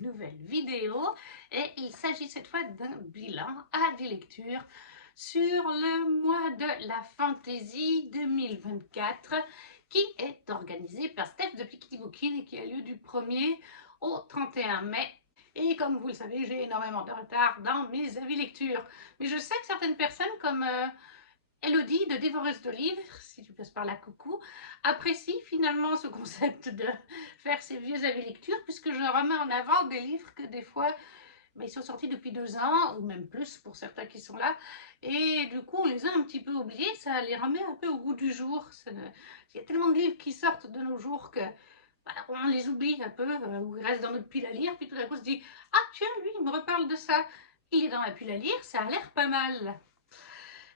une nouvelle vidéo et il s'agit cette fois d'un bilan à des lectures sur le mois de la Fantaisie 2024 qui est organisé par Steph de Piketty Booking et qui a lieu du 1er au 31 mai. Et comme vous le savez, j'ai énormément de retard dans mes avis lecture. Mais je sais que certaines personnes comme Elodie de Dévoreuse de livres, si tu passes par là, coucou, apprécie finalement ce concept de faire ces vieux avis lecture, puisque je remets en avant des livres que des fois, ils sont sortis depuis 2 ans, ou même plus pour certains qui sont là, et du coup on les a un petit peu oubliés, ça les remet un peu au goût du jour. Il y a tellement de livres qui sortent de nos jours que on les oublie un peu, ou ils restent dans notre pile à lire, puis tout d'un coup on se dit « Ah tiens, lui, il me reparle de ça, il est dans la pile à lire, ça a l'air pas mal ».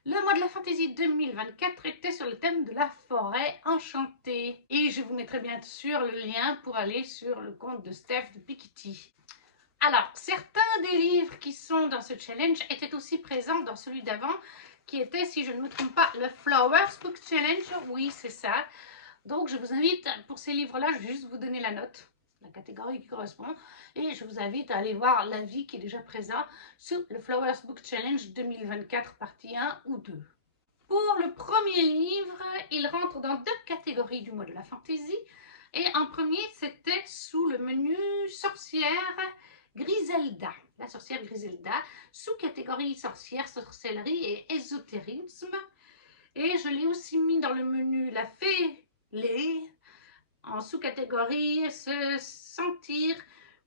Le mois de la Fantaisie 2024 était sur le thème de la forêt enchantée. Et je vous mettrai bien sûr le lien pour aller sur le compte de Steph de Piketty. Alors, certains des livres qui sont dans ce challenge étaient aussi présents dans celui d'avant, qui était, si je ne me trompe pas, le Flowers Book Challenge. Oui, c'est ça. Donc, je vous invite, pour ces livres-là, je vais juste vous donner la note, la catégorie qui correspond, et je vous invite à aller voir l'avis qui est déjà présent sur le Flowers Book Challenge 2024 partie 1 ou 2. Pour le premier livre, il rentre dans 2 catégories du mois de la fantaisie, et en premier, c'était sous le menu sorcière Griselda, la sorcière Griselda, sous-catégorie sorcière, sorcellerie et ésotérisme. Et je l'ai aussi mis dans le menu la fée en sous-catégorie se sentir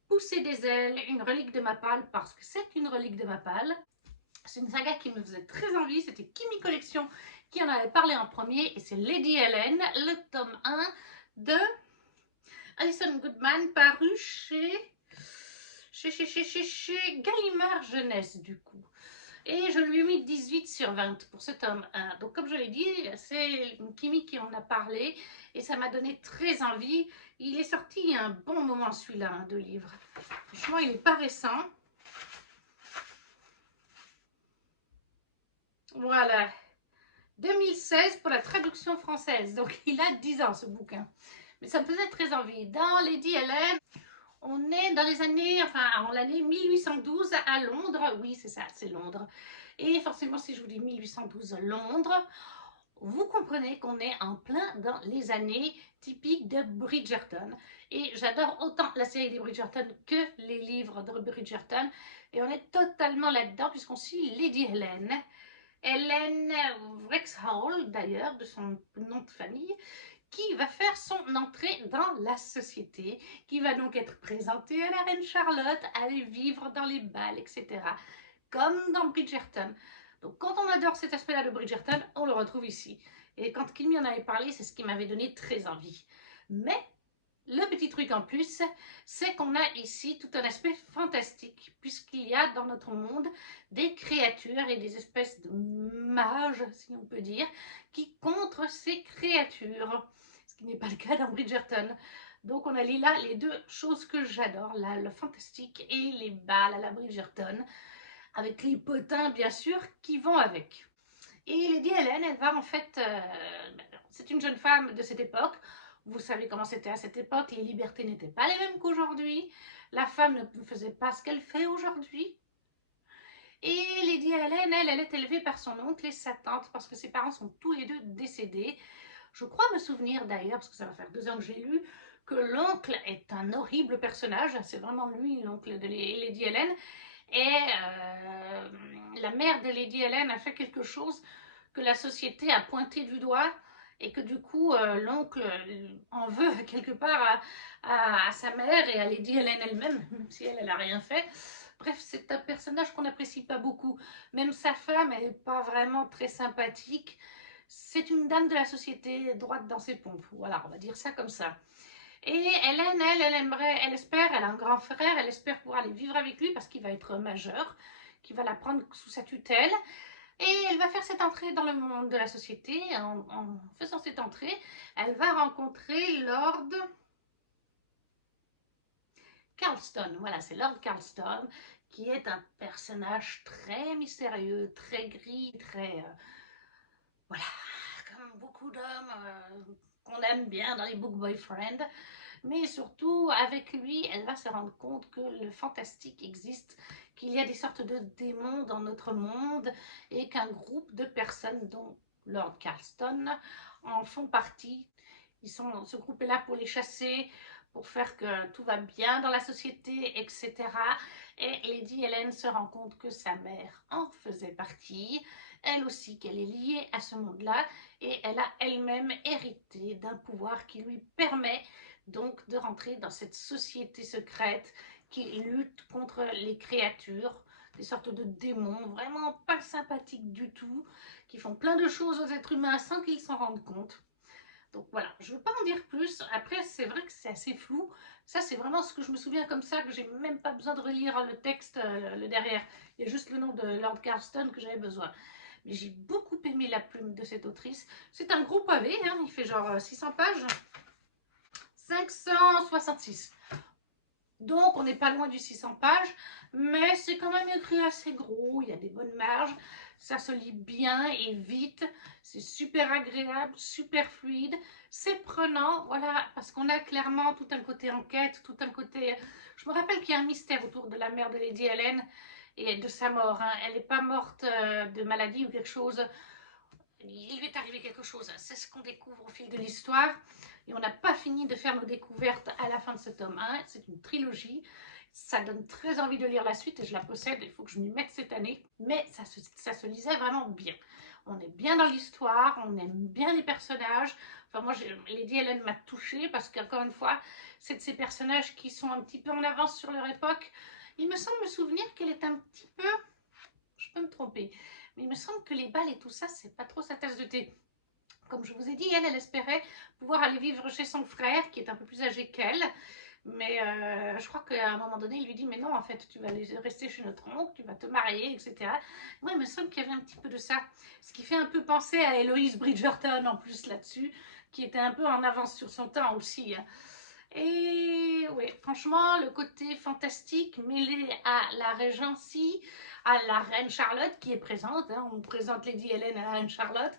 pousser des ailes, une relique de Mapale, parce que c'est une relique de Mapale. C'est une saga qui me faisait très envie, c'était Kimi Collection qui en avait parlé en premier, et c'est Lady Helen, le tome 1 de Alison Goodman, paru chez Gallimard Jeunesse du coup. Et je lui ai mis 18 sur 20 pour ce tome 1. Donc comme je l'ai dit, c'est Kimi qui en a parlé et ça m'a donné très envie. Il est sorti il y a un bon moment celui-là de livre. Franchement, il n'est pas récent. Voilà. 2016 pour la traduction française. Donc il a 10 ans ce bouquin. Mais ça me faisait très envie. Dans Lady Helen, on est dans les années, en l'année 1812 à Londres. Oui, c'est ça, c'est Londres. Et forcément, si je vous dis 1812 Londres, vous comprenez qu'on est en plein dans les années typiques de Bridgerton. Et j'adore autant la série des Bridgerton que les livres de Bridgerton. Et on est totalement là-dedans puisqu'on suit Lady Helen. Helen Wrexhall, d'ailleurs, de son nom de famille, qui va faire son entrée dans la société, qui va donc être présentée à la reine Charlotte, aller vivre dans les bals, etc. Comme dans Bridgerton. Donc quand on adore cet aspect-là de Bridgerton, on le retrouve ici. Et quand Kimi en avait parlé, c'est ce qui m'avait donné très envie. Mais le petit truc en plus, c'est qu'on a ici tout un aspect fantastique, puisqu'il y a dans notre monde des créatures et des espèces de mages, si on peut dire, qui contre ces créatures, ce qui n'est pas le cas dans Bridgerton. Donc on a là les 2 choses que j'adore, là, le fantastique et les balles à la Bridgerton, avec les potins bien sûr qui vont avec. Et Lady Helen, elle va en fait, c'est une jeune femme de cette époque. Vous savez comment c'était à cette époque, les libertés n'étaient pas les mêmes qu'aujourd'hui. La femme ne faisait pas ce qu'elle fait aujourd'hui. Et Lady Helen, elle est élevée par son oncle et sa tante parce que ses parents sont tous les 2 décédés. Je crois me souvenir d'ailleurs, parce que ça va faire 2 ans que j'ai lu, que l'oncle est un horrible personnage. C'est vraiment lui, l'oncle de Lady Helen. Et la mère de Lady Helen a fait quelque chose que la société a pointé du doigt et que du coup l'oncle en veut quelque part à sa mère et à Lady Helen elle-même, même si elle n'a rien fait. Bref, c'est un personnage qu'on n'apprécie pas beaucoup. Même sa femme, elle n'est pas vraiment très sympathique. C'est une dame de la société droite dans ses pompes. Voilà, on va dire ça comme ça. Et Hélène, elle espère, elle a un grand frère, elle espère pouvoir aller vivre avec lui parce qu'il va être majeur, qu'il va la prendre sous sa tutelle. Et elle va faire cette entrée dans le monde de la société. En faisant cette entrée, elle va rencontrer Lord Carlston. Voilà, c'est Lord Carlston, qui est un personnage très mystérieux, très gris, très... voilà, comme beaucoup d'hommes qu'on aime bien dans les book boyfriend. mais surtout avec lui, elle va se rendre compte que le fantastique existe, qu'il y a des sortes de démons dans notre monde et qu'un groupe de personnes, dont Lord Carlston, en font partie. Ce groupe est là pour les chasser, pour faire que tout va bien dans la société, etc. Et Lady Helen se rend compte que sa mère en faisait partie, elle aussi, qu'elle est liée à ce monde-là, et elle a elle-même hérité d'un pouvoir qui lui permet donc de rentrer dans cette société secrète qui lutte contre les créatures, des sortes de démons vraiment pas sympathiques du tout, qui font plein de choses aux êtres humains sans qu'ils s'en rendent compte. Donc voilà, je ne veux pas en dire plus. Après, c'est vrai que c'est assez flou. Ça, c'est vraiment ce que je me souviens comme ça, que j'ai même pas besoin de relire le texte, le derrière. Il y a juste le nom de Lord Carlston que j'avais besoin. Mais j'ai beaucoup aimé la plume de cette autrice. C'est un gros pavé, hein, il fait genre 600 pages. 566. Donc, on n'est pas loin du 600 pages, mais c'est quand même écrit assez gros, il y a des bonnes marges, ça se lit bien et vite, c'est super agréable, super fluide, c'est prenant, voilà, parce qu'on a clairement tout un côté enquête, tout un côté... Je me rappelle qu'il y a un mystère autour de la mère de Lady Helen et de sa mort, hein. Elle n'est pas morte de maladie ou quelque chose, il lui est arrivé quelque chose, c'est ce qu'on découvre au fil de l'histoire. Et on n'a pas fini de faire nos découvertes à la fin de ce tome 1, c'est une trilogie. Ça donne très envie de lire la suite et je la possède, il faut que je m'y mette cette année. Mais ça se lisait vraiment bien. On est bien dans l'histoire, on aime bien les personnages. Enfin moi, Lady Helen m'a touchée parce qu'encore une fois, c'est de ces personnages qui sont un petit peu en avance sur leur époque. Il me semble me souvenir qu'elle est un petit peu... Je peux me tromper, mais il me semble que les balles et tout ça, c'est pas trop sa tasse de thé. Comme je vous ai dit, elle espérait pouvoir aller vivre chez son frère, qui est un peu plus âgé qu'elle. Mais je crois qu'à un moment donné, il lui dit, mais non, en fait, tu vas rester chez notre oncle, tu vas te marier, etc. Moi, il me semble qu'il y avait un petit peu de ça. Ce qui fait un peu penser à Héloïse Bridgerton, en plus, là-dessus, qui était un peu en avance sur son temps aussi, hein. Et oui, franchement, le côté fantastique mêlé à la régency, à la reine Charlotte qui est présente, hein, on présente Lady Helen à la reine Charlotte,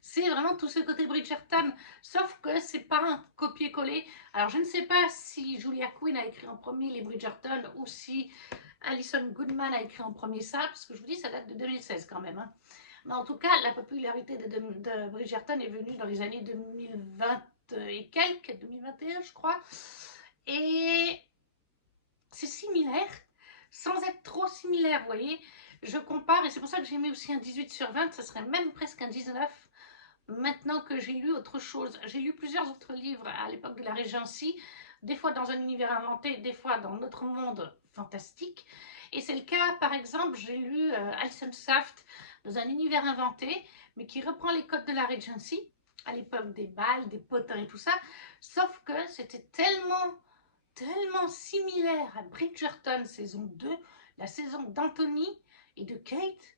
c'est vraiment tout ce côté Bridgerton, sauf que c'est pas un copier-coller. Alors je ne sais pas si Julia Quinn a écrit en premier les Bridgerton ou si Alison Goodman a écrit en premier ça, parce que je vous dis ça date de 2016 quand même, hein. Mais en tout cas, la popularité de Bridgerton est venue dans les années 2020 et quelques, 2021 je crois. Et c'est similaire, sans être trop similaire, vous voyez. Je compare, et c'est pour ça que j'ai mis aussi un 18 sur 20, ça serait même presque un 19. Maintenant que j'ai lu autre chose, j'ai lu plusieurs autres livres à l'époque de la Régency, des fois dans un univers inventé, des fois dans notre monde fantastique. Et c'est le cas, par exemple, j'ai lu Alison Saft dans un univers inventé, mais qui reprend les codes de la Regency, à l'époque des balles, des potins et tout ça, sauf que c'était tellement similaire à Bridgerton saison 2, la saison d'Anthony et de Kate.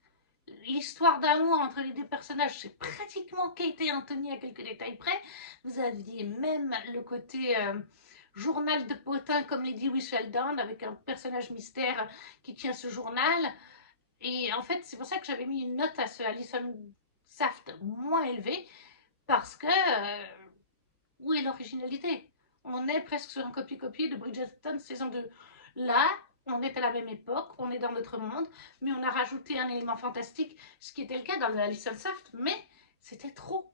L'histoire d'amour entre les deux personnages, c'est pratiquement Kate et Anthony à quelques détails près. Vous aviez même le côté journal de potin comme Lady Whistledown avec un personnage mystère qui tient ce journal. Et en fait, c'est pour ça que j'avais mis une note à ce Alison Saft moins élevée, parce que où est l'originalité? On est presque sur un copier-copier de Bridgerton saison 2. Là, on est à la même époque, on est dans notre monde, mais on a rajouté un élément fantastique, ce qui était le cas dans le Alison Saft, mais c'était trop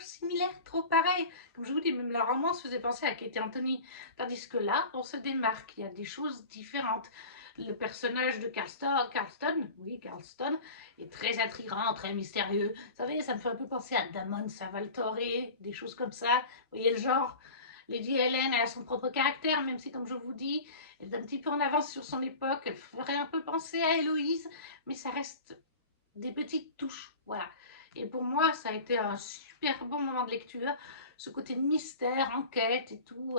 similaire, trop pareil. Comme je vous dis, même la romance faisait penser à Kate et Anthony, tandis que là, on se démarque, il y a des choses différentes. Le personnage de Carlston, oui, Carlston, est très intrigant, très mystérieux. Vous savez, ça me fait un peu penser à Damon Salvatore, des choses comme ça. Vous voyez le genre? Lady Helen, elle a son propre caractère, même si, comme je vous dis, elle est un petit peu en avance sur son époque. Elle ferait un peu penser à Héloïse, mais ça reste des petites touches. Voilà. Et pour moi, ça a été un super bon moment de lecture. Ce côté mystère, enquête et tout.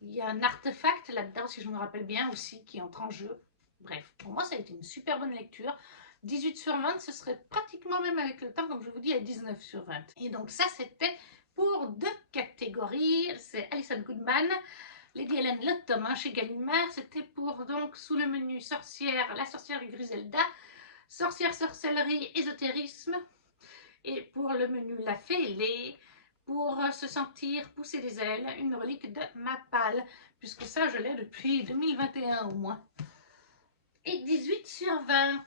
Il y a un artefact là-dedans, si je me rappelle bien aussi, qui entre en jeu. Bref, pour moi, ça a été une super bonne lecture. 18 sur 20, ce serait pratiquement même avec le temps, comme je vous dis, à 19 sur 20. Et donc ça, c'était pour deux catégories. C'est Alison Goodman, Lady Helen le tome 1 chez Gallimard. C'était pour, donc, sous le menu sorcière, la sorcière du Griselda, sorcière, sorcellerie, ésotérisme. Et pour le menu La Fée, pour se sentir pousser des ailes, une relique de Mappal, puisque ça je l'ai depuis 2021 au moins. Et 18 sur 20.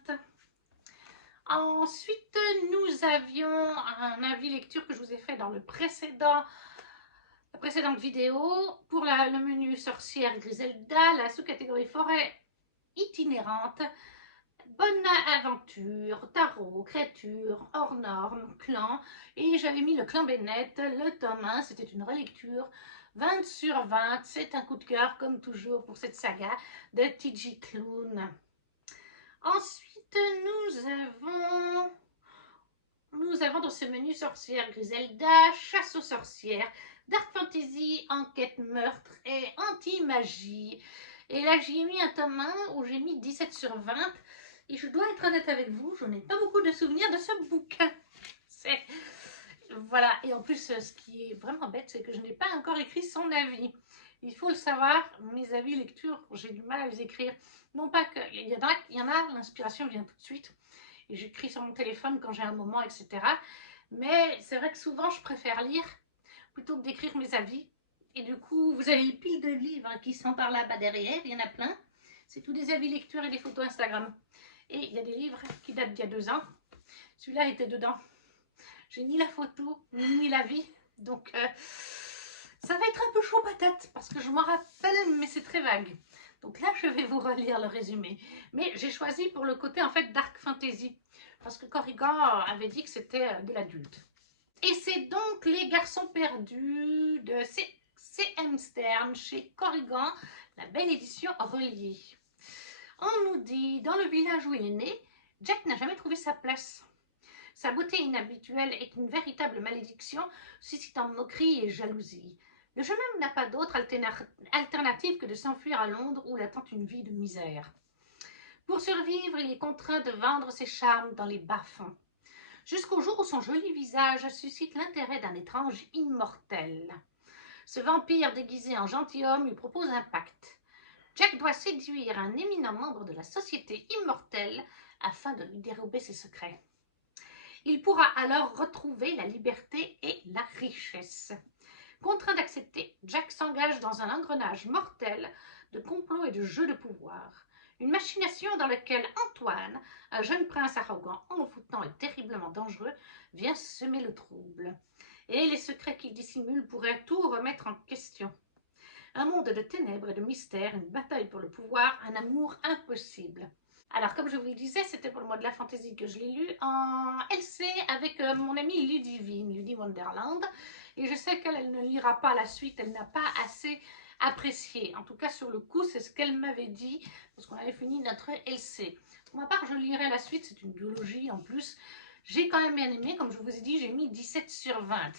Ensuite, nous avions un avis lecture que je vous ai fait dans la précédente vidéo pour le menu sorcière Griselda, la sous-catégorie forêt itinérante, bonne aventure, tarot, créature, hors norme, clan, et j'avais mis le clan Bennett, le tome 1, c'était une relecture 20 sur 20, c'est un coup de cœur comme toujours pour cette saga de T.J. Klune. Ensuite, nous avons dans ce menu sorcière Griselda, chasse aux sorcières, dark fantasy, enquête meurtre et anti-magie. Et là, j'y ai mis un tome 1 où j'ai mis 17 sur 20. Et je dois être honnête avec vous, je n'ai pas beaucoup de souvenirs de ce bouquin. Voilà, et en plus, ce qui est vraiment bête, c'est que je n'ai pas encore écrit son avis. Il faut le savoir, mes avis lecture, j'ai du mal à les écrire. Non pas qu'il y en a, l'inspiration vient tout de suite. Et j'écris sur mon téléphone quand j'ai un moment, etc. Mais c'est vrai que souvent, je préfère lire plutôt que d'écrire mes avis. Et du coup, vous avez une pile de livres qui sont par là-bas derrière, il y en a plein. C'est tous des avis lecture et des photos Instagram. Et il y a des livres qui datent d'il y a 2 ans. Celui-là était dedans. J'ai ni la photo, ni l'avis. Donc, ça va être un peu chaud patate parce que je m'en rappelle, mais c'est très vague. Donc là, je vais vous relire le résumé. Mais j'ai choisi pour le côté, en fait, dark fantasy. Parce que Corrigan avait dit que c'était de l'adulte. Et c'est donc Les Garçons Perdus de C.M. Stern chez Corrigan, la belle édition reliée. On nous dit, dans le village où il est né, Jack n'a jamais trouvé sa place. Sa beauté inhabituelle est une véritable malédiction, suscitant moquerie et jalousie. Le jeune homme n'a pas d'autre alternative que de s'enfuir à Londres où l'attend une vie de misère. Pour survivre, il est contraint de vendre ses charmes dans les bas-fonds. Jusqu'au jour où son joli visage suscite l'intérêt d'un étrange immortel. Ce vampire déguisé en gentilhomme lui propose un pacte. Jack doit séduire un éminent membre de la société immortelle afin de lui dérober ses secrets. Il pourra alors retrouver la liberté et la richesse. Contraint d'accepter, Jack s'engage dans un engrenage mortel de complots et de jeux de pouvoir. Une machination dans laquelle Antoine, un jeune prince arrogant, envoûtant et terriblement dangereux, vient semer le trouble. Et les secrets qu'il dissimule pourraient tout remettre en question. Un monde de ténèbres et de mystères, une bataille pour le pouvoir, un amour impossible. Alors, comme je vous le disais, c'était pour le mois de la fantaisie que je l'ai lu en LC avec mon amie Ludivine, Ludie Wonderland. Et je sais qu'elle ne lira pas la suite, elle n'a pas assez apprécié. En tout cas, sur le coup, c'est ce qu'elle m'avait dit, parce qu'on avait fini notre LC. Pour ma part, je lirai la suite, c'est une biologie en plus. J'ai quand même bien aimé, comme je vous ai dit, j'ai mis 17 sur 20.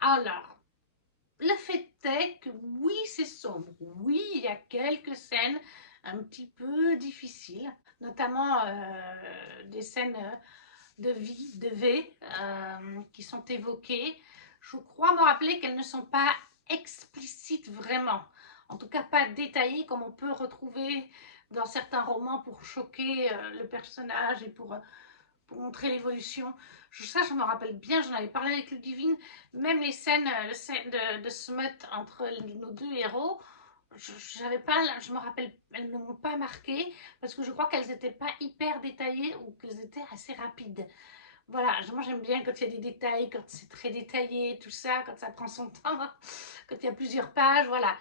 Alors, le fait est que oui, c'est sombre. Oui, il y a quelques scènes un petit peu difficiles, notamment des scènes de vie, de V, qui sont évoquées. Je crois me rappeler qu'elles ne sont pas explicites vraiment, en tout cas pas détaillées comme on peut retrouver dans certains romans pour choquer le personnage et pour montrer l'évolution. Ça, je me rappelle bien, j'en avais parlé avec Ludivine, même les scènes de smut entre nos deux héros, je me rappelle, elles ne m'ont pas marqué parce que je crois qu'elles n'étaient pas hyper détaillées ou qu'elles étaient assez rapides. Voilà, moi j'aime bien quand il y a des détails, quand c'est très détaillé, tout ça, quand ça prend son temps, quand il y a plusieurs pages, voilà.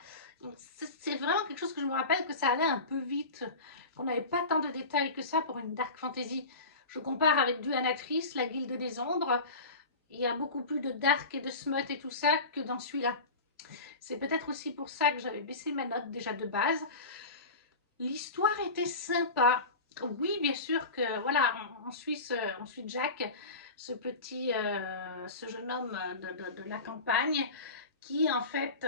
C'est vraiment quelque chose que je me rappelle que ça allait un peu vite, qu'on n'avait pas tant de détails que ça pour une dark fantasy. Je compare avec du Anatrice, la Guilde des Ombres, il y a beaucoup plus de dark et de smut et tout ça que dans celui-là. C'est peut-être aussi pour ça que j'avais baissé ma note déjà de base. L'histoire était sympa. Oui, bien sûr que, voilà, on suit Jack, ce jeune homme de la campagne, qui en fait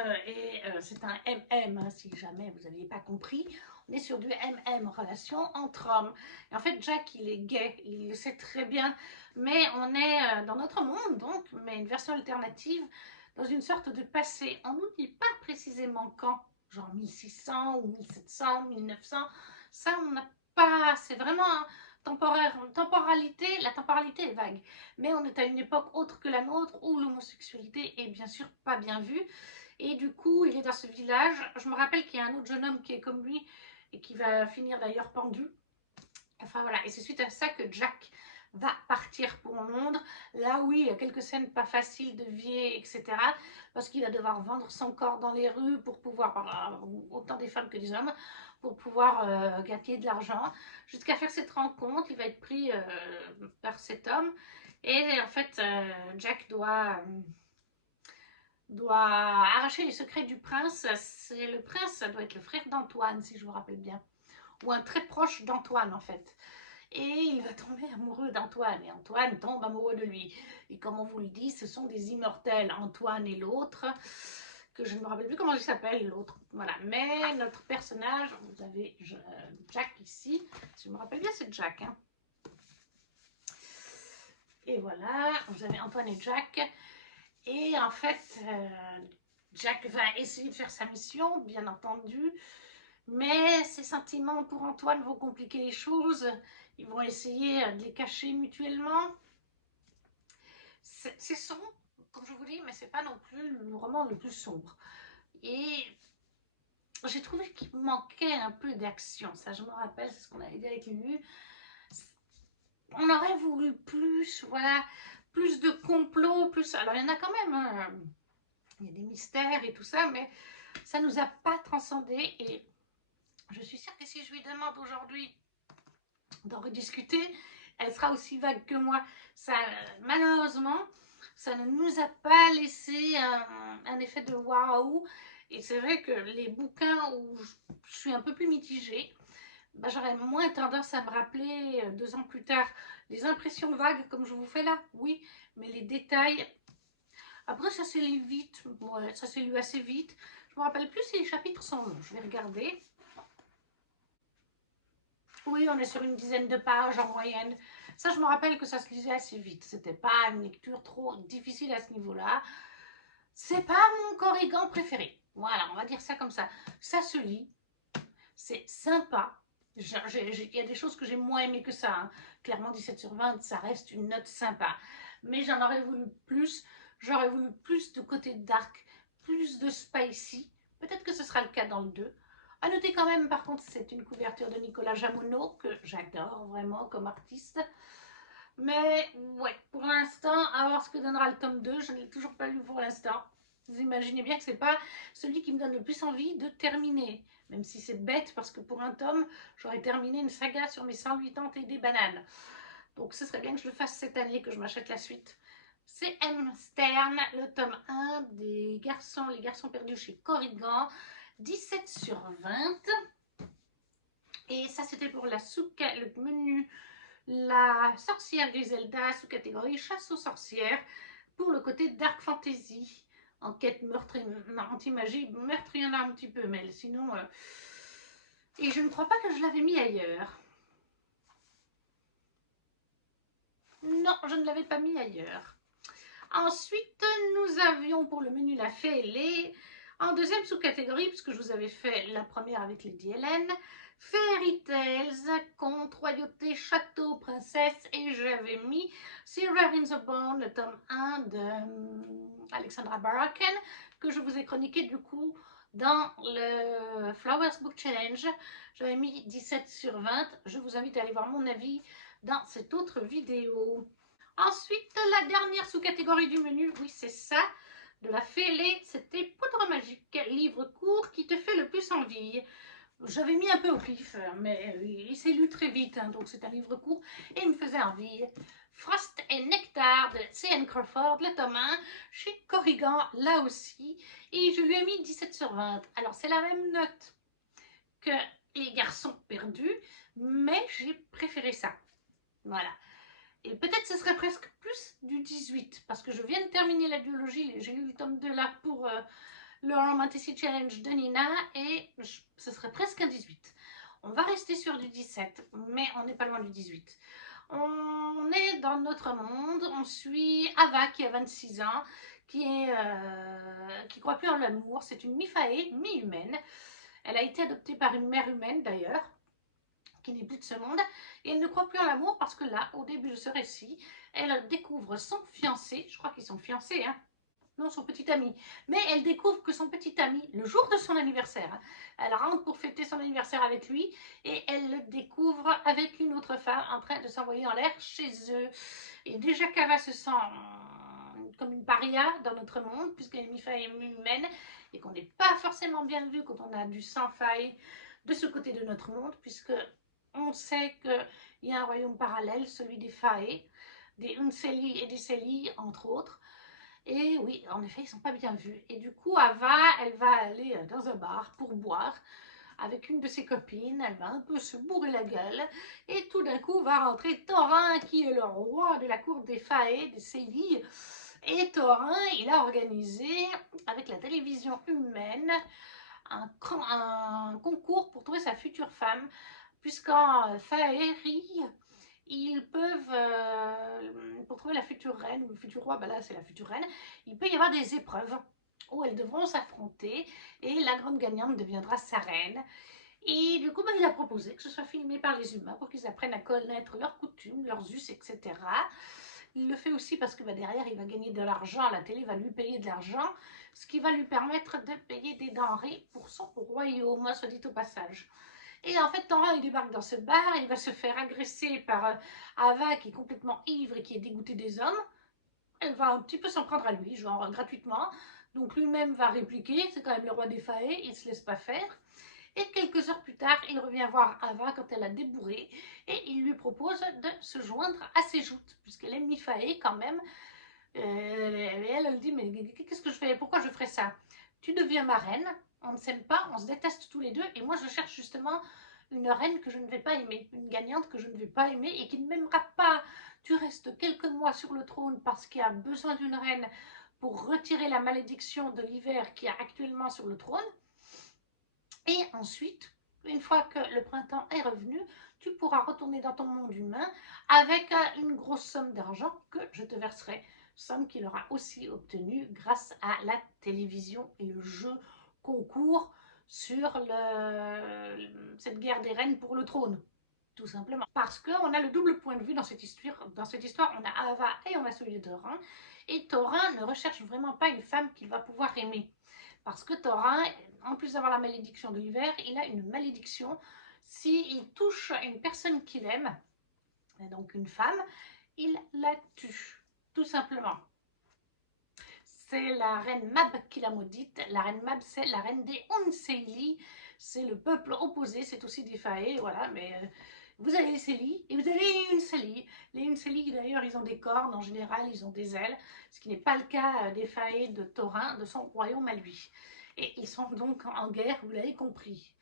c'est un MM, hein, si jamais vous n'aviez pas compris. On est sur du MM, relation entre hommes. Et en fait, Jack, il est gay, il le sait très bien, mais on est dans notre monde, donc, mais une version alternative, dans une sorte de passé. On ne nous dit pas précisément quand, genre 1600 ou 1700, 1900, ça on n'a pas, c'est vraiment temporalité, la temporalité est vague. Mais on est à une époque autre que la nôtre où l'homosexualité est bien sûr pas bien vue. Et du coup, il est dans ce village. Je me rappelle qu'il y a un autre jeune homme qui est comme lui et qui va finir d'ailleurs pendu. Enfin voilà, et c'est suite à ça que Jack va partir pour Londres. Là oui, il y a quelques scènes pas faciles de vie, etc. Parce qu'il va devoir vendre son corps dans les rues pour pouvoir, autant des femmes que des hommes, pour pouvoir gagner de l'argent. Jusqu'à faire cette rencontre, il va être pris par cet homme. Et en fait, Jack doit arracher les secrets du prince. C'est le prince, ça doit être le frère d'Antoine, si je me rappelle bien. Ou un très proche d'Antoine, en fait. Et il va tomber amoureux d'Antoine, et Antoine tombe amoureux de lui. Et comme on vous le dit, ce sont des immortels, Antoine et l'autre, que je ne me rappelle plus comment il s'appelle, l'autre. Voilà, mais notre personnage, vous avez Jack ici, si je me rappelle bien, c'est Jack. Hein. Et voilà, vous avez Antoine et Jack. Et en fait, Jack va essayer de faire sa mission, bien entendu, mais ses sentiments pour Antoine vont compliquer les choses. Ils vont essayer de les cacher mutuellement. C'est sombre, comme je vous dis, mais c'est pas non plus le roman le plus sombre. Et j'ai trouvé qu'il manquait un peu d'action. Ça, je me rappelle, c'est ce qu'on avait dit avec Lulu. On aurait voulu plus, voilà, plus de complots, plus. Alors, il y en a quand même, hein. Il y a des mystères et tout ça, mais ça nous a pas transcendé. Et je suis sûre que si je lui demande aujourd'hui d'en rediscuter, elle sera aussi vague que moi. Ça, malheureusement, ça ne nous a pas laissé un effet de waouh. Et c'est vrai que les bouquins où je suis un peu plus mitigée, bah, j'aurais moins tendance à me rappeler 2 ans plus tard les impressions vagues comme je vous fais là, oui, mais les détails. Après, ça s'est lu vite, ouais, ça s'est lu assez vite. Je me rappelle plus si les chapitres sont longs. Je vais regarder. Oui, on est sur une dizaine de pages en moyenne. Ça, je me rappelle que ça se lisait assez vite. C'était pas une lecture trop difficile à ce niveau-là. C'est pas mon Corrigan préféré. Voilà, on va dire ça comme ça. Ça se lit. C'est sympa. Il y a des choses que j'ai moins aimées que ça. Hein. Clairement, 17 sur 20, ça reste une note sympa. Mais j'en aurais voulu plus. J'aurais voulu plus de côté dark, plus de spicy. Peut-être que ce sera le cas dans le 2. À noter quand même, par contre, c'est une couverture de Nicolas Jamonot, que j'adore vraiment comme artiste. Mais ouais, pour l'instant, à voir ce que donnera le tome 2, je ne l'ai toujours pas lu pour l'instant. Vous imaginez bien que ce n'est pas celui qui me donne le plus envie de terminer. Même si c'est bête, parce que pour un tome, j'aurais terminé une saga sur mes 108 ans et des bananes. Donc ce serait bien que je le fasse cette année, que je m'achète la suite. C'est M. Stern, le tome 1 des garçons, les garçons perdus chez Corrigan. 17 sur 20. Et ça, c'était pour le menu La sorcière Griselda, sous-catégorie chasse aux sorcières, pour le côté dark fantasy. Enquête, meurtre, anti-magie, meurtre, il y en a un petit peu, mais sinon... Et je ne crois pas que je l'avais mis ailleurs. Non, je ne l'avais pas mis ailleurs. Ensuite, nous avions pour le menu La Fée et les... En deuxième sous-catégorie, puisque je vous avais fait la première avec Lady Hélène, Fairy Tales, conte, royauté, château, princesse, et j'avais mis Silver in the Bone, le tome 1 de Alexandra Baraken, que je vous ai chroniqué du coup dans le Flowers Book Challenge. J'avais mis 17 sur 20. Je vous invite à aller voir mon avis dans cette autre vidéo. Ensuite, la dernière sous-catégorie du menu, oui c'est ça, de la fêlée, c'était Poudre Magique, livre court qui te fait le plus envie. J'avais mis un peu au pif, mais il s'est lu très vite, hein, donc c'est un livre court et il me faisait envie. Frost et Nectar de C.N. Crawford, le tome 1, chez Corrigan, là aussi, et je lui ai mis 17 sur 20. Alors c'est la même note que Les Garçons Perdus, mais j'ai préféré ça. Voilà. Et peut-être ce serait presque plus du 18, parce que je viens de terminer la duologie, j'ai lu le tome 2 là pour le Romanticity Challenge de Nina, et ce serait presque un 18. On va rester sur du 17, mais on n'est pas loin du 18. On est dans notre monde, on suit Ava qui a 26 ans, qui croit plus en l'amour, c'est une mi-fae, mi-humaine. Elle a été adoptée par une mère humaine d'ailleurs, qui n'est plus de ce monde, et elle ne croit plus en l'amour parce que là, au début de ce récit, elle découvre son fiancé, je crois qu'ils sont fiancés, hein, non, son petit ami. Mais elle découvre que son petit ami, le jour de son anniversaire, hein, elle rentre pour fêter son anniversaire avec lui et elle le découvre avec une autre femme en train de s'envoyer en l'air chez eux. Et déjà qu'Ava se sent comme une paria dans notre monde, puisqu'elle est humaine et qu'on n'est pas forcément bien vu quand on a du sans-faille de ce côté de notre monde, puisque on sait qu'il y a un royaume parallèle, celui des Fae, des Unseli et des Seli, entre autres. Et oui, en effet, ils ne sont pas bien vus. Et du coup, Ava, elle va aller dans un bar pour boire avec une de ses copines. Elle va un peu se bourrer la gueule. Et tout d'un coup, va rentrer Thorin, qui est le roi de la cour des Fae, des Célie. Et Thorin, il a organisé, avec la télévision humaine, un concours pour trouver sa future femme. Puisqu'en Faerie, ils peuvent, pour trouver la future reine ou le futur roi, ben là c'est la future reine, il peut y avoir des épreuves où elles devront s'affronter et la grande gagnante deviendra sa reine. Et du coup, ben, il a proposé que ce soit filmé par les humains pour qu'ils apprennent à connaître leurs coutumes, leurs us, etc. Il le fait aussi parce que ben, derrière, il va gagner de l'argent, la télé va lui payer de l'argent, ce qui va lui permettre de payer des denrées pour son royaume, soit dit au passage. Et en fait, Thorin, il débarque dans ce bar, il va se faire agresser par Ava, qui est complètement ivre et qui est dégoûtée des hommes. Elle va un petit peu s'en prendre à lui, genre gratuitement. Donc lui-même va répliquer, c'est quand même le roi des Fae, il ne se laisse pas faire. Et quelques heures plus tard, il revient voir Ava quand elle a débourré et il lui propose de se joindre à ses joutes, puisqu'elle est mi-Fae quand même. Et elle dit, mais qu'est-ce que je fais? Pourquoi je ferais ça? Tu deviens ma reine, on ne s'aime pas, on se déteste tous les deux, et moi je cherche justement une reine que je ne vais pas aimer, une gagnante que je ne vais pas aimer et qui ne m'aimera pas. Tu restes quelques mois sur le trône parce qu'il y a besoin d'une reine pour retirer la malédiction de l'hiver qui est actuellement sur le trône. Et ensuite, une fois que le printemps est revenu, tu pourras retourner dans ton monde humain avec une grosse somme d'argent que je te verserai. Somme qu'il aura aussi obtenue grâce à la télévision et le jeu concours sur cette guerre des reines pour le trône. Tout simplement. Parce qu'on a le double point de vue dans cette histoire. Dans cette histoire, on a Ava et on a celui de Thorin. Et Thorin ne recherche vraiment pas une femme qu'il va pouvoir aimer. Parce que Thorin, en plus d'avoir la malédiction de l'hiver, il a une malédiction. S'il touche une personne qu'il aime, donc une femme, il la tue. Tout simplement. C'est la reine Mab qui l'a maudite. La reine Mab, c'est la reine des Unseli. C'est le peuple opposé, c'est aussi des Fae, voilà, mais vous avez les Célie et vous avez les Unseli. Les Unseli, d'ailleurs, ils ont des cornes, en général, ils ont des ailes, ce qui n'est pas le cas des Fae de Thorin, de son royaume à lui. Et ils sont donc en guerre, vous l'avez compris.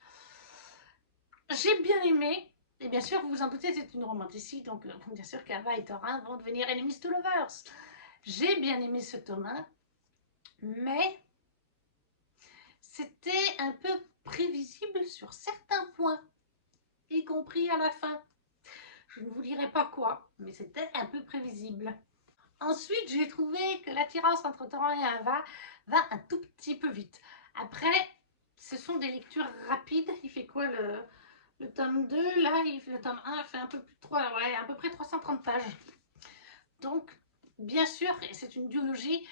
J'ai bien aimé, et bien sûr, vous vous en doutez, c'est une romanticie, donc bien sûr qu'Ava et Thorin vont devenir enemies to lovers. J'ai bien aimé ce tome 1, mais c'était un peu prévisible sur certains points, y compris à la fin. Je ne vous dirai pas quoi, mais c'était un peu prévisible. Ensuite, j'ai trouvé que l'attirance entre Thorin et Ava va un tout petit peu vite. Après, ce sont des lectures rapides. Il fait quoi le tome 2? Là, le tome 1 fait un peu plus de 3, ouais, à peu près 330 pages. Donc, bien sûr, et c'est une duologie,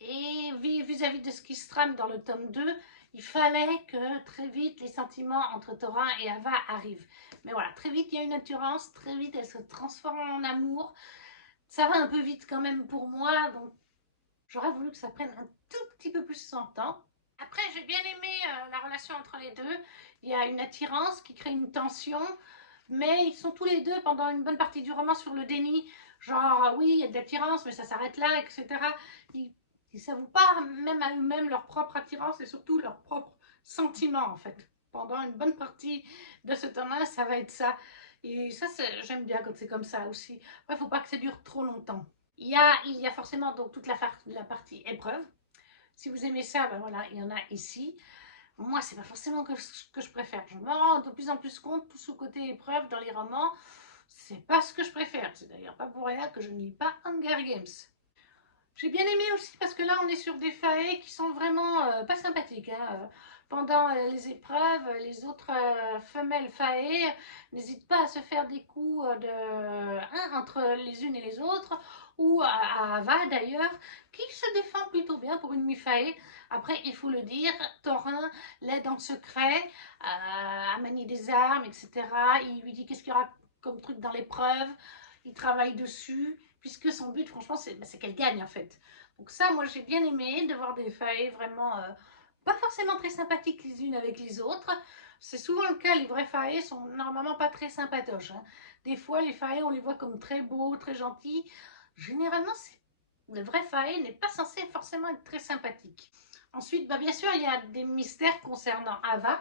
et vis-à-vis de ce qui se trame dans le tome 2, il fallait que très vite les sentiments entre Thorin et Ava arrivent. Mais voilà, très vite il y a une attirance, très vite elle se transforme en amour. Ça va un peu vite quand même pour moi, donc j'aurais voulu que ça prenne un tout petit peu plus son temps. Après, j'ai bien aimé la relation entre les deux. Il y a une attirance qui crée une tension, mais ils sont tous les deux pendant une bonne partie du roman sur le déni. Genre, oui, il y a de l'attirance, mais ça s'arrête là, etc. Ils ne s'avouent pas même à eux-mêmes leur propre attirance et surtout leurs propres sentiments, en fait. Pendant une bonne partie de ce tome-là, ça va être ça. Et ça, j'aime bien quand c'est comme ça aussi. Il ne faut pas que ça dure trop longtemps. Il y a forcément donc toute la partie épreuve. Si vous aimez ça, ben voilà, il y en a ici. Moi, c'est pas forcément ce que je préfère. Je me rends de plus en plus compte, tout ce côté épreuve dans les romans, c'est pas ce que je préfère. C'est d'ailleurs pas pour rien que je ne lis pas Hunger Games. J'ai bien aimé aussi parce que là, on est sur des faits qui sont vraiment pas sympathiques. Hein. pendant les épreuves, les autres femelles faées n'hésitent pas à se faire des coups entre les unes et les autres, ou à Ava d'ailleurs, qui se défend plutôt bien pour une mi-faée. Après, il faut le dire, Thorin l'aide en secret à manier des armes, etc. Il lui dit qu'est-ce qu'il y aura comme truc dans l'épreuve, il travaille dessus, puisque son but, franchement, c'est qu'elle gagne en fait. Donc ça, moi, j'ai bien aimé de voir des faées vraiment pas forcément très sympathiques les unes avec les autres. C'est souvent le cas, les vrais faées sont normalement pas très sympatoches. Hein. Des fois, les faées, on les voit comme très beaux, très gentils. Généralement, le vrai faée n'est pas censé forcément être très sympathique. Ensuite, bien sûr, il y a des mystères concernant Ava.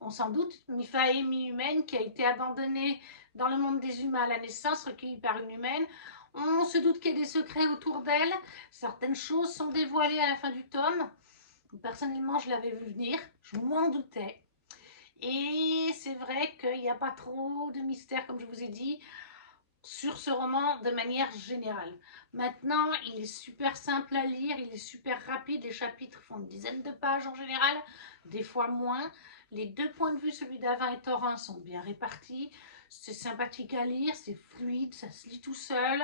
On s'en doute, mi-faée, mi-humaine, qui a été abandonnée dans le monde des humains à la naissance, recueillie par une humaine. On se doute qu'il y a des secrets autour d'elle. Certaines choses sont dévoilées à la fin du tome. Personnellement, je l'avais vu venir, je m'en doutais. Et c'est vrai qu'il n'y a pas trop de mystère, comme je vous ai dit, sur ce roman de manière générale. Maintenant, il est super simple à lire, il est super rapide, les chapitres font une dizaine de pages en général, des fois moins. Les deux points de vue, celui d'Ava et Thorin, sont bien répartis. C'est sympathique à lire, c'est fluide, ça se lit tout seul.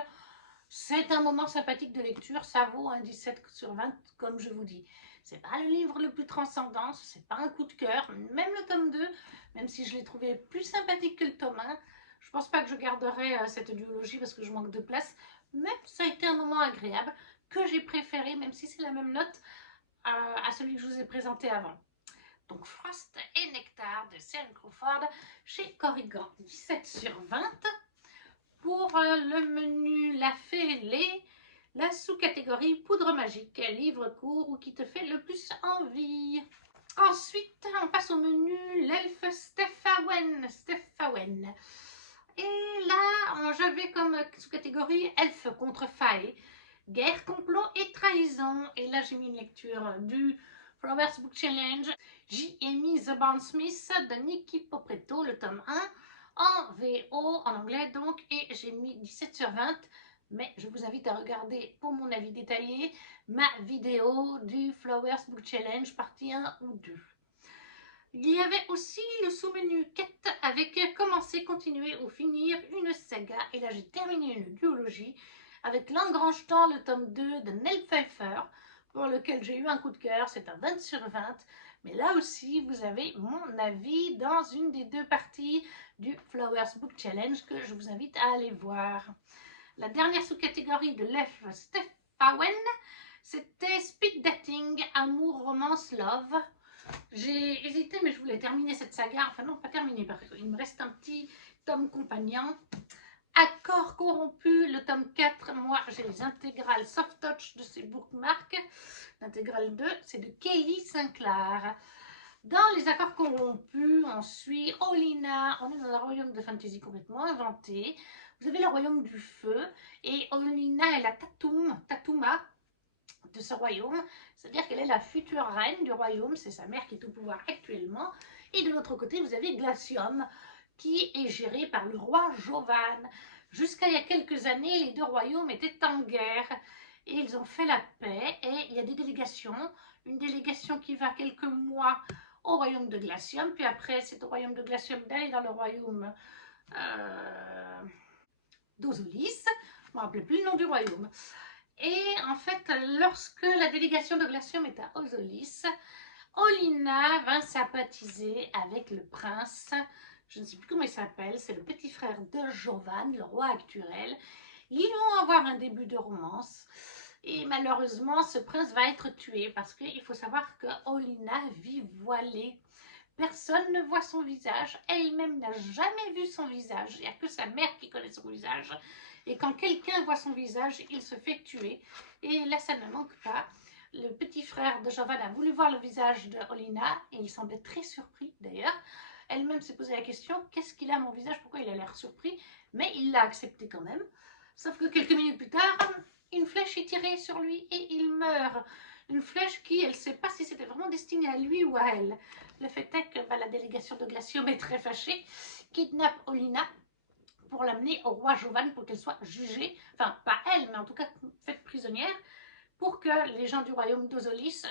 C'est un moment sympathique de lecture, ça vaut un 17/20, comme je vous dis. C'est pas le livre le plus transcendant, c'est pas un coup de cœur, même le tome 2, même si je l'ai trouvé plus sympathique que le tome 1, je pense pas que je garderai cette duologie parce que je manque de place, mais ça a été un moment agréable que j'ai préféré, même si c'est la même note, à celui que je vous ai présenté avant. Donc Frost et Nectar de C.M. Crawford chez Corrigan, 17/20. Pour le menu La Fée et Lait, la sous-catégorie poudre magique, livre court ou qui te fait le plus envie. Ensuite, on passe au menu l'elfe Stephawen. Et là, j'avais comme sous-catégorie elfe contre fae, guerre, complot et trahison. Et là, j'ai mis une lecture du Flowers Book Challenge. J'y ai mis The Band Smith de Nikki Popretto, le tome 1, en VO, en anglais donc, et j'ai mis 17/20. Mais je vous invite à regarder, pour mon avis détaillé, ma vidéo du Flowers Book Challenge, partie 1 ou 2. Il y avait aussi le sous-menu quête avec commencer, continuer ou finir une saga. Et là, j'ai terminé une duologie avec L'Engrange-Temps, le tome 2 de Nell Pfeiffer, pour lequel j'ai eu un coup de cœur. C'est un 20/20. Mais là aussi, vous avez mon avis dans une des deux parties du Flowers Book Challenge que je vous invite à aller voir. La dernière sous-catégorie de l'elfe Stephawen, c'était Speed Dating, Amour, Romance, Love. J'ai hésité, mais je voulais terminer cette saga. Enfin non, pas terminer, parce qu'il me reste un petit tome compagnon. Accord corrompu, le tome 4. Moi, j'ai les intégrales Soft Touch de ces bookmarks. L'intégrale 2, c'est de Kelly Sinclair. Dans les accords corrompus, on suit Olina. On est dans un royaume de fantasy complètement inventé. Vous avez le royaume du feu. Et Olina est la Tatuma de ce royaume. C'est-à-dire qu'elle est la future reine du royaume. C'est sa mère qui est au pouvoir actuellement. Et de l'autre côté, vous avez Glacium, qui est géré par le roi Jovan. Jusqu'à il y a quelques années, les deux royaumes étaient en guerre. Et ils ont fait la paix. Et il y a des délégations. Une délégation qui va quelques mois au royaume de Glacium, puis après c'est au royaume de Glacium d'aller dans le royaume d'Ozolis, je ne me rappelle plus le nom du royaume. Et en fait, lorsque la délégation de Glacium est à Ozolis, Olina va sympathiser avec le prince, je ne sais plus comment il s'appelle, c'est le petit frère de Jovan, le roi actuel. Ils vont avoir un début de romance. Et malheureusement, ce prince va être tué parce qu'il faut savoir que Olina vit voilée. Personne ne voit son visage. Elle-même n'a jamais vu son visage. Il n'y a que sa mère qui connaît son visage. Et quand quelqu'un voit son visage, il se fait tuer. Et là, ça ne manque pas. Le petit frère de Jovan a voulu voir le visage de Olina et il semblait très surpris d'ailleurs. Elle-même s'est posé la question, qu'est-ce qu'il a mon visage, pourquoi il a l'air surpris? Mais il l'a accepté quand même. Sauf que quelques minutes plus tard, une flèche est tirée sur lui et il meurt. Une flèche qui, elle ne sait pas si c'était vraiment destiné à lui ou à elle. Le fait est que la délégation de Glacium est très fâchée, kidnappe Olina pour l'amener au roi Jovan pour qu'elle soit jugée, enfin pas elle, mais en tout cas faite prisonnière, pour que les gens du royaume d'Ozolis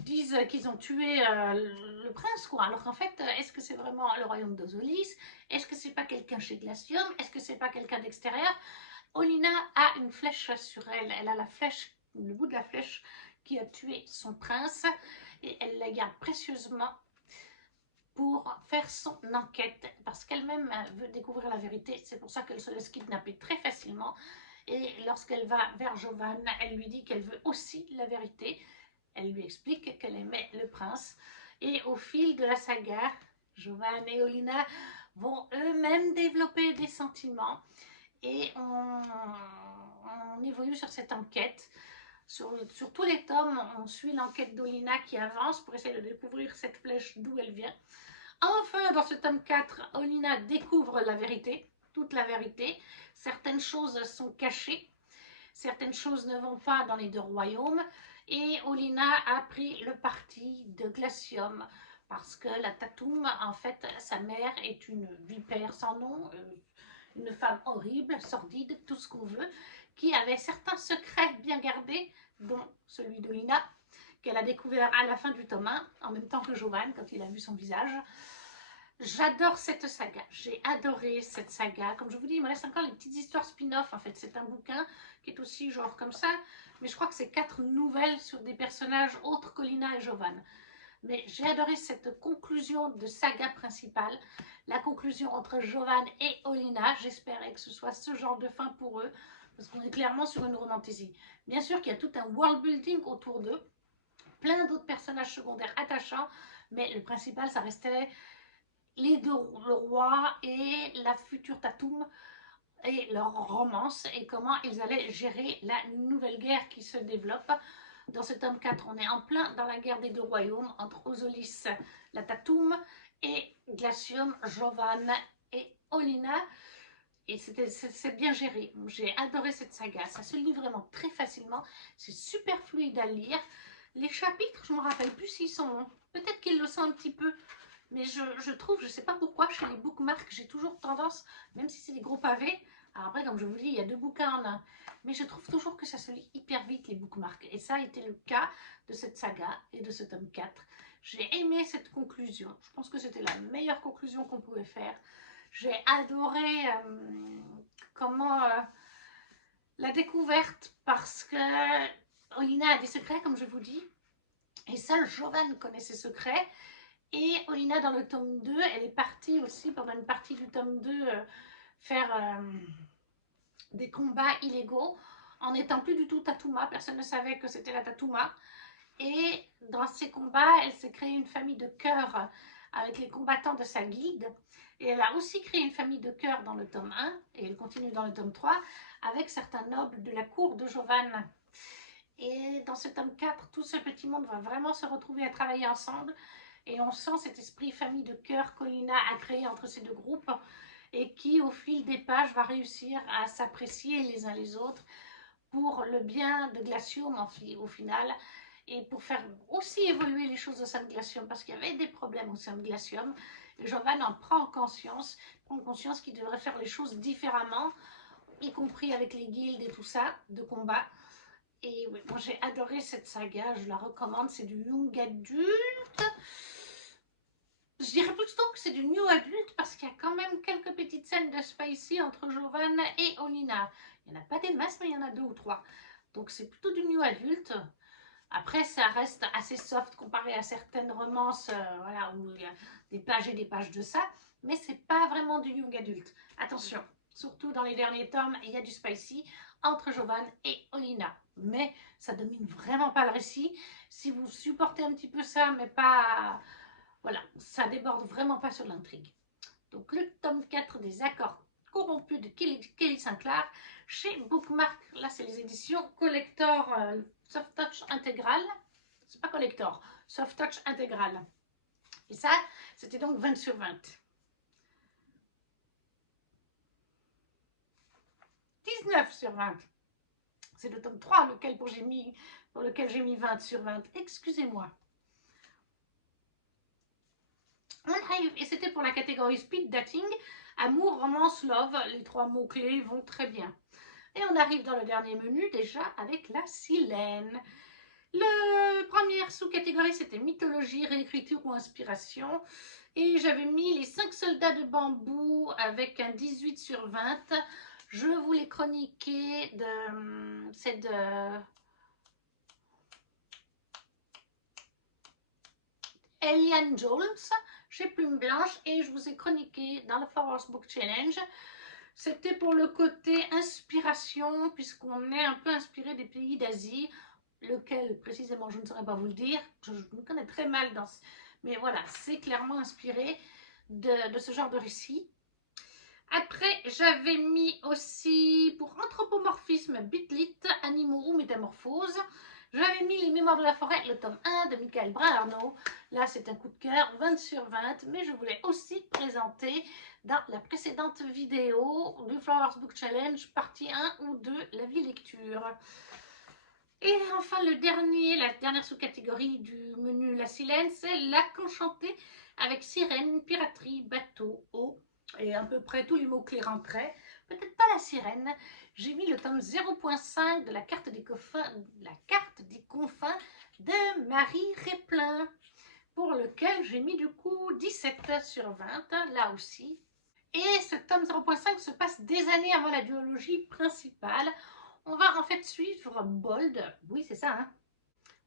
disent qu'ils ont tué le prince, quoi. Alors qu'en fait, est-ce que c'est vraiment le royaume d'Ozolis? Est-ce que c'est pas quelqu'un chez Glacium? Est-ce que c'est pas quelqu'un d'extérieur? Olina a une flèche sur elle. Elle a la flèche, le bout de la flèche qui a tué son prince et elle la garde précieusement pour faire son enquête parce qu'elle-même veut découvrir la vérité. C'est pour ça qu'elle se laisse kidnapper très facilement. Et lorsqu'elle va vers Jovan, elle lui dit qu'elle veut aussi la vérité. Elle lui explique qu'elle aimait le prince. Et au fil de la saga, Jovan et Olina vont eux-mêmes développer des sentiments. Et on évolue sur cette enquête. Sur tous les tomes, on suit l'enquête d'Olina qui avance pour essayer de découvrir cette flèche d'où elle vient. Enfin, dans ce tome 4, Olina découvre la vérité, toute la vérité. Certaines choses sont cachées, certaines choses ne vont pas dans les deux royaumes. Et Olina a pris le parti de Glacium parce que la Tatoum, en fait, sa mère est une vipère sans nom, une femme horrible, sordide, tout ce qu'on veut, qui avait certains secrets bien gardés, dont celui d'Olina, qu'elle a découvert à la fin du tome 1, en même temps que Jovan, quand il a vu son visage. J'adore cette saga, j'ai adoré cette saga. Comme je vous dis, il me reste encore les petites histoires spin-off. En fait, c'est un bouquin qui est aussi genre comme ça, mais je crois que c'est 4 nouvelles sur des personnages autres qu'Olina et Jovan. Mais j'ai adoré cette conclusion de saga principale, la conclusion entre Jovan et Olina. J'espérais que ce soit ce genre de fin pour eux, parce qu'on est clairement sur une romantésie. Bien sûr qu'il y a tout un world building autour d'eux, plein d'autres personnages secondaires attachants, mais le principal, ça restait les deux, le roi et la future Tatoum, et leur romance et comment ils allaient gérer la nouvelle guerre qui se développe. Dans ce tome 4, on est en plein dans la guerre des deux royaumes entre Ozolis, la Tatoum, et Glacium, Jovan et Olina. Et c'est bien géré. J'ai adoré cette saga. Ça se lit vraiment très facilement. C'est super fluide à lire. Les chapitres, je ne me rappelle plus s'ils sont... Peut-être qu'ils le sont un petit peu. Mais je trouve, je ne sais pas pourquoi, chez les bookmarks, j'ai toujours tendance, même si c'est des gros pavés, alors après, comme je vous dis, il y a 2 bouquins en un, mais je trouve toujours que ça se lit hyper vite, les bookmarks. Et ça a été le cas de cette saga et de ce tome 4. J'ai aimé cette conclusion. Je pense que c'était la meilleure conclusion qu'on pouvait faire. J'ai adoré comment la découverte, parce que Olina a des secrets, comme je vous dis, et seul Jovan connaît ses secrets. Et Olina, dans le tome 2, elle est partie aussi, pendant une partie du tome 2, faire des combats illégaux, en n'étant plus du tout Tatuma. Personne ne savait que c'était la Tatuma. Et dans ces combats, elle s'est créée une famille de cœurs avec les combattants de sa guilde. Et elle a aussi créé une famille de cœurs dans le tome 1, et elle continue dans le tome 3, avec certains nobles de la cour de Jovan. Et dans ce tome 4, tout ce petit monde va vraiment se retrouver à travailler ensemble. Et on sent cet esprit famille de cœur qu'Olina a créé entre ces deux groupes et qui, au fil des pages, va réussir à s'apprécier les uns les autres pour le bien de Glacium au final, et pour faire aussi évoluer les choses au sein de Glacium, parce qu'il y avait des problèmes au sein de Glacium. Et Jovan en prend conscience qu'il devrait faire les choses différemment, y compris avec les guildes et tout ça, de combat. Et oui, moi j'ai adoré cette saga, je la recommande, c'est du young adulte. Je dirais plutôt que c'est du new adulte parce qu'il y a quand même quelques petites scènes de spicy entre Jovan et Olina. Il n'y en a pas des masses, mais il y en a 2 ou 3. Donc c'est plutôt du new adulte. Après, ça reste assez soft comparé à certaines romances, voilà, où il y a des pages et des pages de ça. Mais c'est pas vraiment du young adulte. Attention, surtout dans les derniers tomes, il y a du spicy entre Jovan et Olina. Mais ça domine vraiment pas le récit. Si vous supportez un petit peu ça, mais pas... Voilà, ça déborde vraiment pas sur l'intrigue. Donc le tome 4 des accords corrompus de Kelly Sinclair chez Bookmark. Là, c'est les éditions collector Soft Touch intégral. C'est pas collector, Soft Touch intégral. Et ça, c'était donc 20 sur 20. 19 sur 20. C'est le tome 3 pour lequel j'ai mis 20 sur 20. Excusez-moi. On arrive, et c'était pour la catégorie speed dating, amour, romance, love, les 3 mots-clés vont très bien. Et on arrive dans le dernier menu déjà avec la Silène. La première sous-catégorie, c'était mythologie, réécriture ou inspiration. Et j'avais mis les 5 soldats de bambou avec un 18 sur 20. Je voulais chroniquer c'est de Eliane Jones chez Plume Blanche et je vous ai chroniqué dans le Flowers Book Challenge. C'était pour le côté inspiration, puisqu'on est un peu inspiré des pays d'Asie, lequel précisément je ne saurais pas vous le dire, je me connais très mal dans mais voilà, c'est clairement inspiré de ce genre de récit. Après, j'avais mis aussi pour anthropomorphisme, Bitlit, animaux ou métamorphose. J'avais mis les mémoires de la forêt, le tome 1 de Michael Brun-Arnaud. Là, c'est un coup de cœur, 20 sur 20, mais je voulais aussi présenter dans la précédente vidéo du Flowers Book Challenge, partie 1 ou 2, la vie lecture. Et enfin, la dernière sous-catégorie du menu La Silène, c'est Lac enchanté avec sirène, piraterie, bateau, eau. Et à peu près tous les mots-clés rentraient. Peut-être pas la sirène. J'ai mis le tome 0.5 de la carte des confins de Marie Réplin, pour lequel j'ai mis du coup 17 sur 20, là aussi. Et ce tome 0.5 se passe des années avant la duologie principale. On va en fait suivre Bold, oui c'est ça, hein?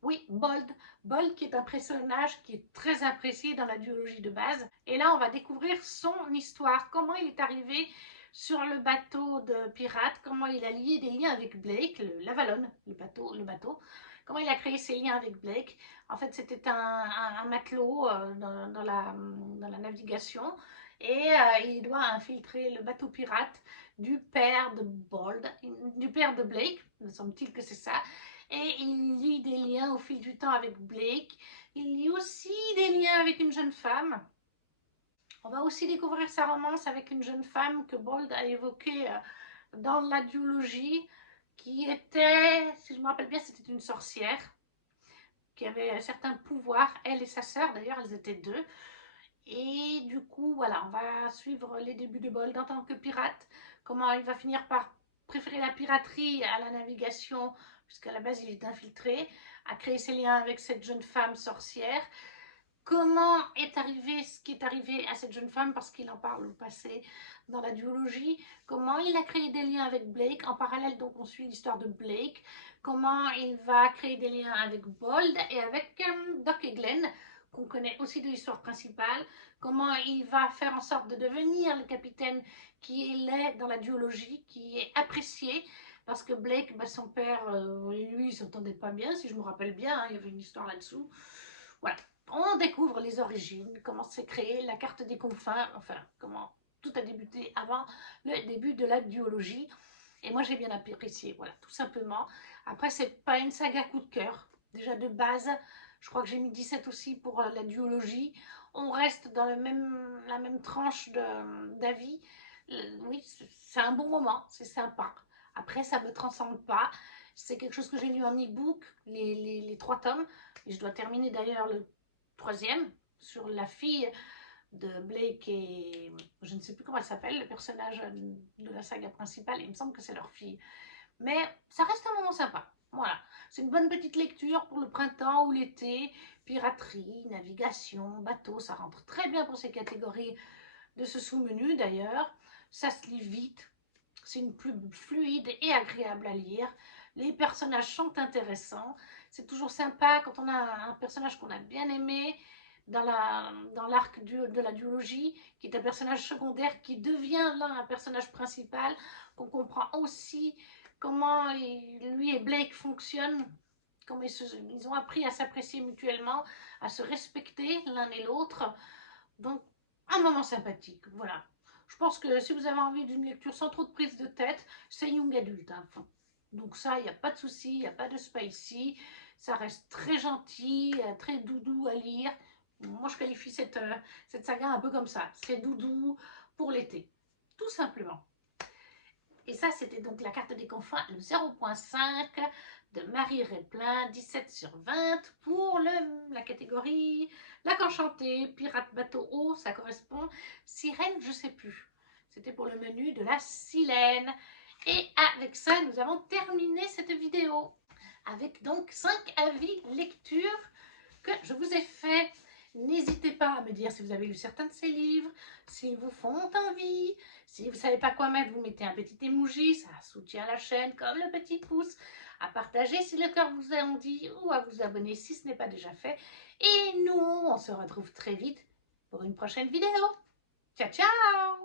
Oui, Bold. Bold qui est un personnage qui est très apprécié dans la duologie de base. Et là on va découvrir son histoire, comment il est arrivé sur le bateau de pirate, comment il a lié des liens avec Blake, l'Avalon, le bateau, comment il a créé ses liens avec Blake. En fait c'était un matelot dans la navigation et il doit infiltrer le bateau pirate du père de Bold, du père de Blake, me semble-t-il que c'est ça, et il lie des liens au fil du temps avec Blake, il lie aussi des liens avec une jeune femme. On va aussi découvrir sa romance avec une jeune femme que Bold a évoquée dans la duologie, qui était, si je me rappelle bien, c'était une sorcière, qui avait un certain pouvoir, elle et sa sœur, d'ailleurs elles étaient deux. Et du coup, voilà, on va suivre les débuts de Bold en tant que pirate, comment il va finir par préférer la piraterie à la navigation, puisqu'à la base il est infiltré, à créer ses liens avec cette jeune femme sorcière. Comment est arrivé ce qui est arrivé à cette jeune femme, parce qu'il en parle au passé dans la duologie. Comment il a créé des liens avec Blake. En parallèle, donc, on suit l'histoire de Blake. Comment il va créer des liens avec Bold et avec Doc et Glenn, qu'on connaît aussi de l'histoire principale. Comment il va faire en sorte de devenir le capitaine qui est dans la duologie, qui est apprécié. Parce que Blake, bah, son père et lui, ils ne s'entendaient pas bien, si je me rappelle bien, hein, il y avait une histoire là-dessous. Voilà. On découvre les origines, comment s'est créée la carte des confins, enfin, comment tout a débuté avant le début de la duologie. Et moi, j'ai bien apprécié, voilà, tout simplement. Après, c'est pas une saga coup de cœur. Déjà de base, je crois que j'ai mis 17 aussi pour la duologie. On reste dans la même tranche d'avis. Oui, c'est un bon moment, c'est sympa. Après, ça ne me transcende pas. C'est quelque chose que j'ai lu en e-book, les 3 tomes. Et je dois terminer d'ailleurs le 3e sur la fille de Blake et je ne sais plus comment elle s'appelle, le personnage de la saga principale. Il me semble que c'est leur fille. Mais ça reste un moment sympa. Voilà, c'est une bonne petite lecture pour le printemps ou l'été. Piraterie, navigation, bateau, ça rentre très bien pour ces catégories de ce sous-menu d'ailleurs. Ça se lit vite, c'est une plume fluide et agréable à lire. Les personnages sont intéressants. C'est toujours sympa quand on a un personnage qu'on a bien aimé dans l'arc de la duologie, qui est un personnage secondaire qui devient là un personnage principal, qu'on comprend aussi comment lui et Blake fonctionnent, comment ils ont appris à s'apprécier mutuellement, à se respecter l'un et l'autre. Donc, un moment sympathique, voilà. Je pense que si vous avez envie d'une lecture sans trop de prise de tête, c'est young adulte. Hein. Donc ça, il n'y a pas de souci, il n'y a pas de spicy. Ça reste très gentil, très doudou à lire. Moi, je qualifie cette saga un peu comme ça. C'est doudou pour l'été, tout simplement. Et ça, c'était donc la carte des confins, le 0.5 de Marie Réplin, 17 sur 20 pour la catégorie Lac enchanté, pirate bateau haut, ça correspond. Sirène, je sais plus. C'était pour le menu de la Silène. Et avec ça, nous avons terminé cette vidéo. avec donc 5 avis lecture que je vous ai fait. N'hésitez pas à me dire si vous avez lu certains de ces livres, s'ils vous font envie. Si vous ne savez pas quoi mettre, vous mettez un petit emoji, ça soutient la chaîne comme le petit pouce. À partager si le cœur vous en dit ou à vous abonner si ce n'est pas déjà fait. Et nous, on se retrouve très vite pour une prochaine vidéo. Ciao, ciao!